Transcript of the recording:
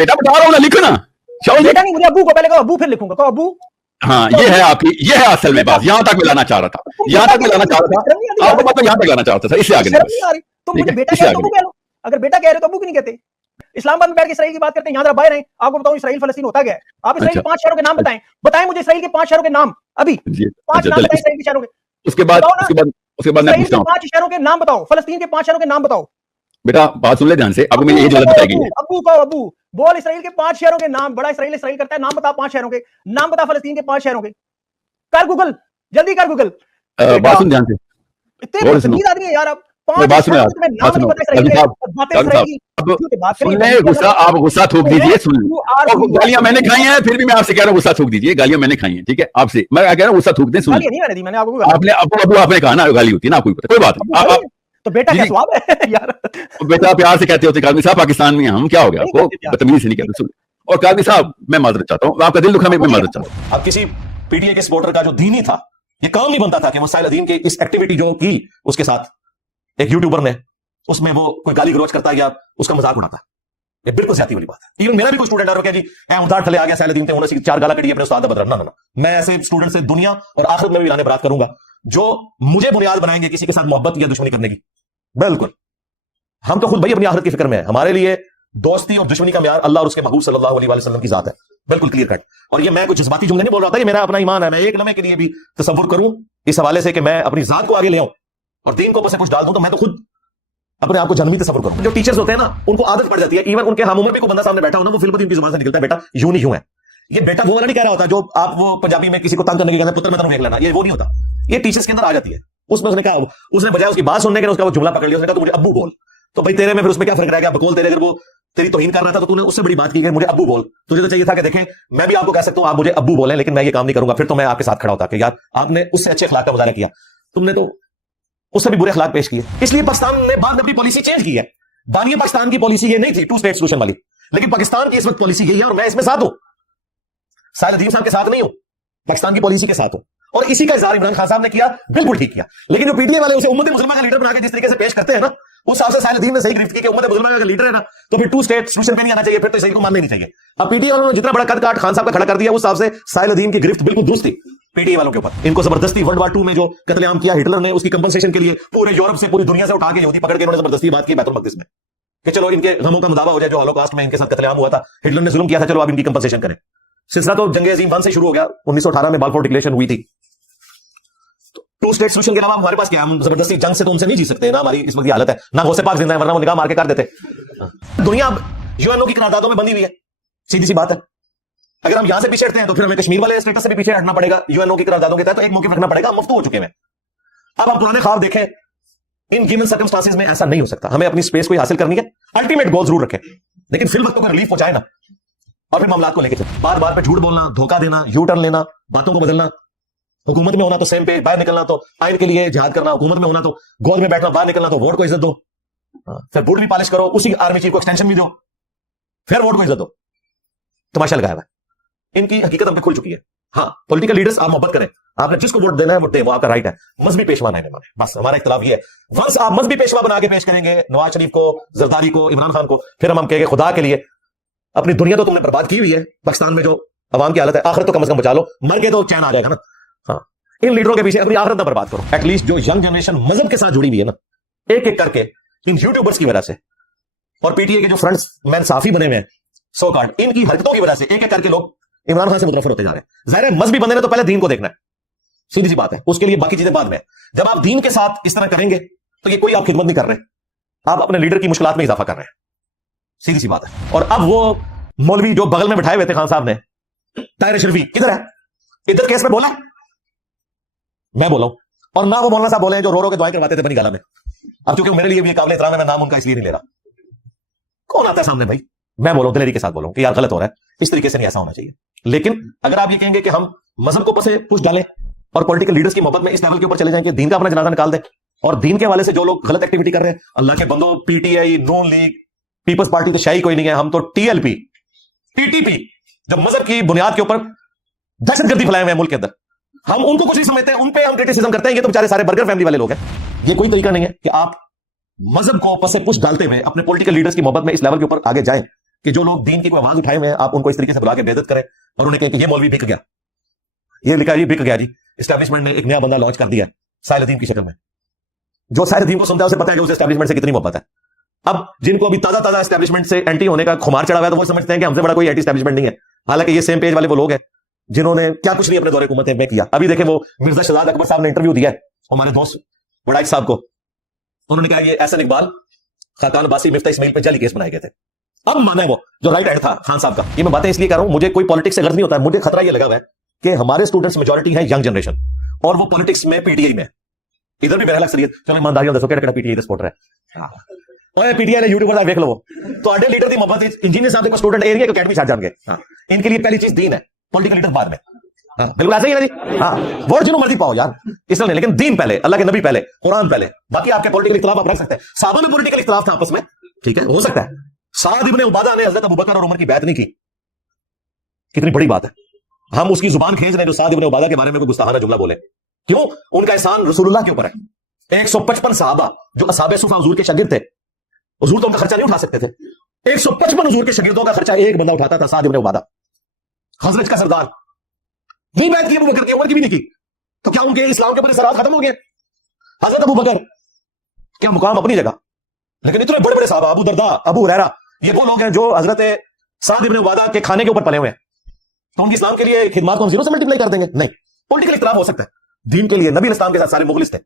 बेटा बता रहा हूँ ना, लिखो ना शाओ। बेटा नहीं, मुझे अबू को पहले कहो, अबू फिर लिखूंगा, कहो अबू। हाँ ये है आपकी, ये है असल में बात, यहाँ तक मैं लाना चाह रहा था, यहाँ तक मैं लाना चाह रहा था, आपको मतलब यहाँ तक लाना चाहता था, इससे आगे नहीं। तुम मुझे बेटा कह रहे हो तो कह लो, अगर बेटा कह रहे हो तो अबू क्यों नहीं कहते? इस्लामाबाद में बैठ के इसराइल की बात करते हैं, यहाँ जरा बाहर हैं, आपको बताऊं इसराइल फलस्तीन होता क्या है। आप इसराइल के 5 शहरों के नाम बताएं, बताएं मुझे इसराइल के 5 शहरों के नाम, अभी 5 नाम बताएं इसराइल के शहरों के। उसके बाद मैं पूछता हूँ, 5 शहरों के नाम बताओ, फलस्तीन के 5 शहरों के नाम बताओ। बेटा बात सुन ले ध्यान से, अब मैंने ये गलत बताई गई है। अबू कहो, अबू बोल इसराइल के 5 शहरों के नाम, बड़ा इसराइल इसराइल करता है, नाम बता 5 शहरों के, नाम बता फलस्तीन के 5 शहरों के। कर गूगल, जल्दी कर गूगल। बात सुन ध्यान से, इतने बदतमीज आदमी है यार आप। बात सुनो, गुस्सा आप गुस्सा थूक दीजिए, सुन लो, गालियां मैंने खाई हैं, फिर भी मैं आपसे कह रहा हूँ गुस्सा थूक दीजिए, गालियां मैंने खाई हैं, ठीक है आपसे मैं कह रहा हूँ गुस्सा थूक दें, सुन आपने आपने कहा ना गाली होती है ना, कोई बात नहीं, तो बेटा क्या स्वाब है यार। बेटा प्यार से कहते होते कादमी साहब, पाकिस्तान में हम, क्या हो गया आपको, बदतमीजी से नहीं कहते। सुन, और कादमी साहब मैं माजरत चाहता हूँ, आपका दिल दुखा, मैं माजरत चाहता हूँ। अब किसी पीटीए के सपोर्टर का जो दीनी था, ये काम नहीं बनता था कि वो साहिल अदीम के इस एक्टिविटी जो की उसके साथ एक यूट्यूबर ने, उसमें वो कोई गाली गलौज करता है या उसका मजाक उड़ाता है, ये बिल्कुल ज्यादा वाली बात है। इवन मेरा भी कोई स्टूडेंट आ रहा है जी उधार थले आ गया साहिल अदीम थे, उन्होंने 4 गाला कड़ी अपने उस्ताद बदल, ना मैं ऐसे स्टूडेंट से दुनिया और आखिरत में भी लाने बरात करूंगा जो मुझे बुनियाद बनाएंगे किसी के साथ मोहब्बत या दुश्मनी करने की। बिल्कुल, हम तो खुद भाई अपनी आखिरत की फिक्र में है, हमारे लिए दोस्ती और दुश्मनी का म्यार अल्लाह और उसके महबूब सल्लल्लाहु अलैहि वसल्लम की जात है, बिल्कुल क्लियर कट। और ये मैं कुछ जज्बाती जुमले नहीं बोल रहा था, ये मेरा अपना ईमान है। मैं एक लम्हे के लिए भी तसव्वुर करूं इस हवाले से कि मैं अपनी जात को आगे ले आऊं और दीन को बस कुछ डाल दूं, तो मैं तो खुद अपने आप को जन्मी तसव्वुर करूं। जो टीचर्स होते हैं ना, उनको आदत पड़ जाती है, इवन उनके हम उम्र भी कोई बंदा सामने बैठा हो ना, वो फिल्म उनकी जुबान से निकलता है, बेटा यूं नहीं यूं है। ये बेटा वो वाला नहीं कह रहा होता जो आप वो पंजाबी में किसी को तंग करने के कहते हैं, पुत्र मैं तेरे देख लेना, ये वो नहीं होता, ये टीचर्स के अंदर आ जाती है। उसमें उसने कहा, उसने बजाय उसकी बात सुनने के उसका वो जुमला पकड़ लिया, उसने कहा तो मुझे अब्बू बोल। तो भाई तेरे में फिर उसमें क्या फर्क रह गया, बकौल तेरे, अगर वो तेरी तौहीन कर रहा था तो तूने उससे बड़ी बात की, मुझे अब्बू बोल। तुझे तो चाहिए था कि देखें मैं भी आपको कह सकता हूं आप मुझे अब्बू बोलें, लेकिन मैं ये काम नहीं करूंगा। फिर तो मैं आपके साथ खड़ा होता कि यार आपने उससे अच्छे अखलाक का मुजाहरा किया, तुमने तो उससे भी बुरे अखलाक पेश किए। इसलिए पाकिस्तान ने बाद में अपनी पॉलिसी चेंज की है। बानिया पाकिस्तान की पॉलिसी ये नहीं थी 2 स्टेट सोल्यूशन वाली, लेकिन पाकिस्तान की इस वक्त पॉलिसी यही है और मैं इसमें साथ हूं, साहिल अदीम साहब के साथ नहीं हूं, पाकिस्तान की पॉलिसी के साथ हूं। और इसी का इज़हार इमरान खान साहब ने किया, बिल्कुल ठीक किया। लेकिन जो पीटीए वाले उसे उम्मत मुसलमान का लीडर बना के जिस तरीके से पेश करते हैं ना, उस हिसाब से साहिल अदीम ने सही गिरफ्त की कि उम्मत मुसलमान का लीडर है ना, तो फिर 2 स्टेट सोल्यूशन पे नहीं आना चाहिए, फिर तो इसराइल को मानना नहीं चाहिए। अब पीटीए वालों ने जितना बड़ा कद काट खान साहब का खड़ा कर दिया, उस हिसाब से साहिल अदीम की गिरफ्त बिल्कुल दुरुस्त थी पीटीए वालों के ऊपर। इनको जबरदस्ती वर्ल्ड वार 2 में जो कत्लेआम किया हिटलर ने, उसकी कंपनसेशन के लिए पूरे यूरोप से पूरी दुनिया से उठा के यहूदी पकड़ के इन्होंने जबरदस्ती बात की बैतुल मक़दिस में कि चलो इनके गमों का मुदावा हो जाए, जो हॉलोकॉस्ट में इनके साथ कत्लेआम हुआ था, हिटलर ने जुल्म किया था, चलो आप इनकी कंपनसेशन करें। सिलसिला तो जंग अजीम 1 से शुरू हो गया, 1918 में बाल्फोर डिक्लेरेशन हुई थी। 2 स्टेट सोल्यूशन के अलावा हमारे पास क्या, हम जबरदस्ती जंग से तो उनसे नहीं जी सकते ना, हमारी इस वक्त की हालत है ना, गौसे पाक जिंदा है, वरना वो निगाह मार के कर देते। दुनिया यूएनओ की करारदादों में बंधी हुई है, सीधी सी बात है। अगर हम यहां से पीछे हटते हैं तो फिर हमें कश्मीर वाले स्टेटस से भी पीछे हटना पड़ेगा, यूएनओ की करारदादों के तहत तो एक मौके रखना पड़ेगा, मुफ्त हो चुके हैं। अब आप पुराने ख्वाब देखें, इन गिवन सर्कमस्टांसेस में ऐसा नहीं हो सकता। हमें अपनी स्पेस को हासिल करनी है, अल्टीमेट गोल जरूर रखें, लेकिन फिर वक्त को रिलीफ पहुंचाए ना, और फिर मामला को लेकर चले। बार बार पे झूठ बोलना, धोखा देना, यू टर्न लेना, बातों को बदलना, हुकूमत में होना तो सेम पे, बाहर निकलना तो आइन के लिए जिहाद करना, हुकूमत में होना तो गोद में बैठना, बाहर निकलना तो वोट को इज्जत दो, फिर बूट भी पॉलिश करो, उसी आर्मी चीफ को एक्सटेंशन भी दो, फिर वोट को इज्जत दो। तमाशा लगाया हुआ है, इनकी हकीकत हम पे खुल चुकी है। हाँ, पॉलिटिकल लीडर्स आप मोहब्बत करें, आपने जिसको वोट देना है वोट दे, वो आपका राइट है। मजहबी पेशवा नहीं माने, बस हमारा इख्तिलाफ ये है। वंस आप मजहबी पेशवा बना के पेश करेंगे नवाज शरीफ को, जरदारी को, इमरान खान को, फिर हम कहेंगे खुदा के लिए अपनी दुनिया तो तुमने बर्बाद की हुई है, पाकिस्तान में जो अवाम की हालत है, आखिरत तो कम से कम बचा लो, मर के तो चैन आ जाएगा ना। हाँ, इन लीडरों के पीछे अपनी आखिरत ना बर्बाद करो। एटलीस्ट जो यंग जनरेशन मजहब के साथ जुड़ी हुई है ना, एक एक करके इन यूट्यूबर्स की वजह से और पीटीए के जो फ्रंट्स मैन साफी बने हुए हैं सो कॉल्ड, इनकी हरकतों की वजह से एक एक करके लोग इमरान खान से मुतनफर होते जा रहे हैं। ज़ाहिर है मजहबी बंदे ने तो पहले दीन को देखना है, सीधी सी बात है, उसके लिए बाकी चीजें बाद में। जब आप दीन के साथ इस तरह करेंगे तो ये कोई आप खिदमत नहीं कर रहे, आप अपने लीडर की मुश्किलात में इजाफा कर रहे हैं, सीधी सी बात है। और अब वो मौलवी जो बगल में बिठाए हुए थे खान साहब ने, ताहिर शरीफी किधर है? इधर केस में बोला है? मैं बोला हूं, और ना वो मौलाना साहब बोले जो रो रो के दुआएं करवाते थे बनी गाला में। अब क्योंकि मेरे लिए भी काबिल एहतराम है, मैं नाम उनका इसलिए नहीं ले रहा। कौन आता है सामने भाई? मैं बोलूं दिलेरी के साथ बोलूं कि यार गलत हो रहा है, इस तरीके से नहीं ऐसा होना चाहिए। लेकिन अगर आप ये कहेंगे कि हम मजहब को पसे पुश डालें और पॉलिटिकल लीडर्स की मोहब्बत में इस लेवल के ऊपर चले जाएंगे, दीन का अपना जनाजा निकाल दें, और दीन के हवाले से जो लोग गलत एक्टिविटी कर रहे हैं, अल्लाह के बंदो, पीटीआई, नून लीग, पीपल्स पार्टी तो शाही कोई नहीं है, हम तो टीएलपी, टीटीपी, जो मजहब की बुनियाद के ऊपर दहशतगर्दी फैलाए हुए हैं मुल्क के अंदर, हम उनको कुछ नहीं समझते हैं, उन पे हम क्रिटिसिज्म करते हैं। ये तो बेचारे सारे बर्गर फैमिली वाले लोग हैं। ये कोई तरीका नहीं है कि आप मजहब को पसे पुश डालते हुए अपने पॉलिटिकल लीडर्स की मोहब्बत में इस लेवल के ऊपर आगे जाएं। کہ جو لوگ دین کی کوئی آواز اٹھائے ہوئے ہیں آپ ان کو اس طریقے سے بلا کے بےعزت کریں اور انہیں کہیں کہ یہ مولوی بک گیا, یہ لکھا ہے یہ بک گیا جی. اسٹیبلشمنٹ نے ایک نیا بندہ لانچ کر دیا ہے ساحل ادیم کی شکل میں. جو ساحل ادیم کو سنتا ہے اسے پتا ہے کہ اسے اسٹیبلشمنٹ سے کتنی محبت ہے. اب جن کو ابھی تازہ اسٹیبلشمنٹ سے اینٹی ہونے کا خمار چڑھا ہوا ہے تو وہ سمجھتے ہیں کہ ہم سے بڑا کوئی اینٹی اسٹیبلشمنٹ نہیں ہے, حالانکہ یہ سیم پیج والے وہ لوگ ہیں جنہوں نے کیا کچھ نہیں اپنے دور حکومت میں کیا. ابھی دیکھیں وہ مرزا شہزاد اکبر صاحب نے انٹرویو دیا ہے ہمارے دوست وڈائک صاحب کو, انہوں نے کہا یہ احسن اقبال خاقان عباسی مفتاح اسماعیل پہ جعلی کیس بنائے گئے تھے. اب مانا ہے وہ جو رائٹ ہینڈ تھا خان صاحب کا. یہ میں باتیں اس لیے کر رہا ہوں, مجھے کوئی پالیٹکس سے غرض نہیں ہوتا ہے, مجھے خطرہ یہ لگا ہوا ہے کہ ہمارے اسٹوڈنٹس میجورٹی ہے ینگ جنریشن اور وہ پالیٹکس میں پی ٹی آئی میں, ادھر بھی بہرحال اکثریت. چلو ایمانداری دسو کہڑا P T I the supporter ہے, پی ٹی آئی نے یوٹیوب پر دیکھ لو تو آڈے لیڈر دی محبت انجینئر صاحب کے اسٹوڈنٹ ایریا کو اکیڈمی چھاٹ جان گے. ان کے لیے پہلی چیز دین ہے, پولیٹیکل لیڈر بعد میں. بالکل ایسا ہی ہے جی. ہاں ووٹ جنہوں مرضی پاؤ یار اس لیے, لیکن دین پہلے, اللہ کے نبی پہلے, قرآن پہلے. باقی آپ کے پولیٹیکل اختلاف آپ رکھ سکتے ہیں, صحابہ میں پولیٹیکل اختلاف تھا آپس میں, ٹھیک ہے ہو سکتا ہے. سعد ابن عبادہ نے حضرت ابوبکر اور عمر کی بیعت نہیں کی, کتنی بڑی بات ہے. ہم اس کی زبان کھینچ رہے ہیں جو سعد ابن عبادہ کے بارے میں کوئی گستاخانہ جملہ بولے. کیوں؟ ان کا احسان رسول اللہ کے اوپر ہے. 155 صحابہ جو اصحاب صفا حضور کے شاگرد تھے, حضور تو ان کا خرچہ نہیں اٹھا سکتے تھے. 155 حضور کے شاگردوں کا خرچہ ایک بندہ اٹھاتا تھا, سعد ابن عبادہ, خزرج کا سردار. نہیں بیعت کی ابو بکر کی, عمر کی بھی نہیں کی, تو کیا ان کے اسلام کے اوپر اثرات ختم ہو گئے؟ حضرت ابو بکر کیا مقام اپنی جگہ, لیکن اتنے بڑے بڑے صحابہ, ابو درداء, ابو ہریرہ, یہ وہ لوگ ہیں جو حضرت سعد ابن عبادہ کے کھانے کے اوپر پلے ہوئے ہیں. تو ان کی اسلام کے لیے خدمات کو ہم زیرو سے ملٹیپلائی کر دیں گے؟ نہیں. پولیٹیکل اختلاف ہو سکتا ہے, دین کے لیے نبی اسلام کے ساتھ سارے مخلص تھے.